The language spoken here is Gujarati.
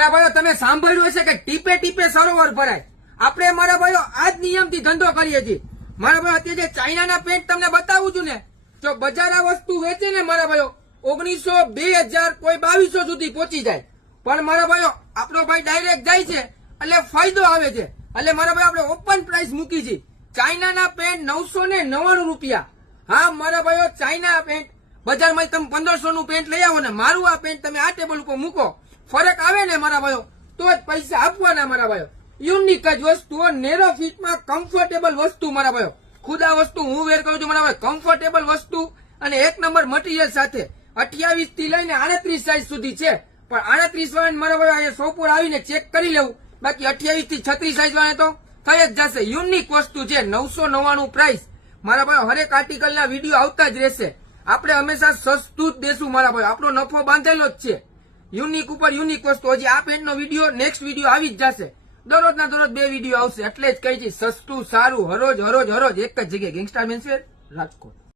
મારા ભાઈઓ તમે સાંભળ્યું હશે કે ટીપે ટીપે સરોવર ભરાય. આપણે મારા ભાઈઓ આ જ નિયમથી ધંધો કરીએ છીએ. મારા ભાઈઓ અત્યારે જે ચાઇનાના પેન્ટ તમને બતાવું છું ને, જો બજાર વસ્તુ વેચે ને મારા ભાઈઓ 1900, 2000, કોઈ 2200 સુધી પહોંચી જાય. પણ મારા ભાઈઓ આપણો ભાઈ ડાયરેક્ટ જાય છે એટલે ફાયદો આવે છે. એટલે મારા ભાઈ આપણે ઓપન પ્રાઇસ મૂકી છે. ચાઇનાના પેન્ટ 999 રૂપિયા. હા મારા ભાઈઓ ચાઇના પેન્ટ બજારમાં તમે 1500 નું પેન્ટ લઈ આવો ને, મારું આ પેન્ટ તમે આ ટેબલ ઉપર મૂકો, ફરક આવે ને મારા ભાઈઓ તો જ પૈસા આપવાના મારા ભાઈઓ. યુનિક જ વસ્તુઓ, નેરો ફિટમાં કમ્ફર્ટેબલ વસ્તુ મારા ભાઈઓ. ખુદ આ વસ્તુ હું વેર કરું છું મારા ભાઈ. કમ્ફર્ટેબલ વસ્તુ અને 1 નંબર મટીરિયલ સાથે 28 થી લઈને 38 સાઈઝ સુધી છે. પણ 38 વાળા મારા ભાઈ અહીંયા શોપ પર આવીને ચેક કરી લેવું. બાકી 28 થી 36 સાઈઝ વાળા તો થઈ જ જશે. યુનિક વસ્તુ છે, 999 પ્રાઇસ મારા ભાઈ. હરેક આર્ટિકલ ના વિડીયો આવતા જ રહેશે. આપણે હંમેશા સસ્તું જ દેશું મારા ભાઈ. આપણો નફો બાંધેલો જ છે. યુનિક ઉપર યુનિક વસ્તુ. હજી આ પેન્ટ નો વિડીયો, નેક્સ્ટ વિડીયો આવી જ જશે. દરરોજના દરરોજ 2 વિડીયો આવશે. એટલે જ કહી છે સસ્તું સારું, હરોજ હરોજ હરોજ એક જ જગ્યાએ. ગેંગસ્ટાર મેન્સ વેર, રાજકોટ.